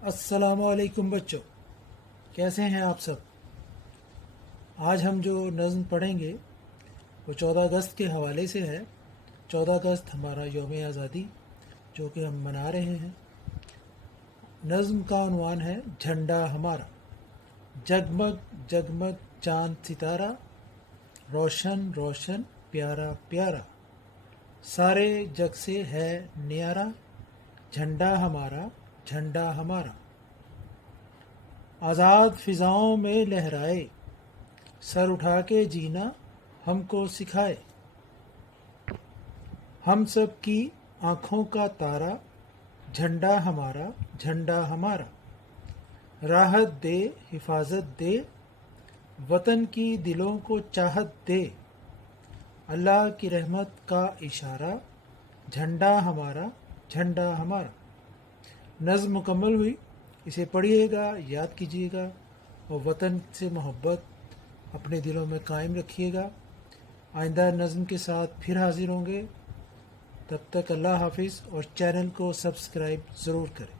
अस्सलाम वालेकुम बच्चों, कैसे हैं आप सब। आज हम जो नज़्म पढ़ेंगे वो 14 अगस्त के हवाले से है। 14 अगस्त हमारा यौम आज़ादी जो कि हम मना रहे हैं। नज़्म का उन्वान है झंडा हमारा। जगमग जगमग चांद सितारा, रोशन रोशन प्यारा प्यारा, सारे जग से है न्यारा, झंडा हमारा झंडा हमारा। आज़ाद फ़िज़ाओं में लहराए, सर उठा के जीना हमको सिखाए। हम सब की आँखों का तारा, झंडा हमारा झंडा हमारा। राहत दे हिफाजत दे, वतन की दिलों को चाहत दे। अल्लाह की रहमत का इशारा, झंडा हमारा झंडा हमारा। नज़्म मुकम्मल हुई। इसे पढ़िएगा, याद कीजिएगा और वतन से मोहब्बत अपने दिलों में कायम रखिएगा। आइंदा नज़्म के साथ फिर हाज़िर होंगे। तब तक अल्लाह हाफिज़ और चैनल को सब्सक्राइब ज़रूर करें।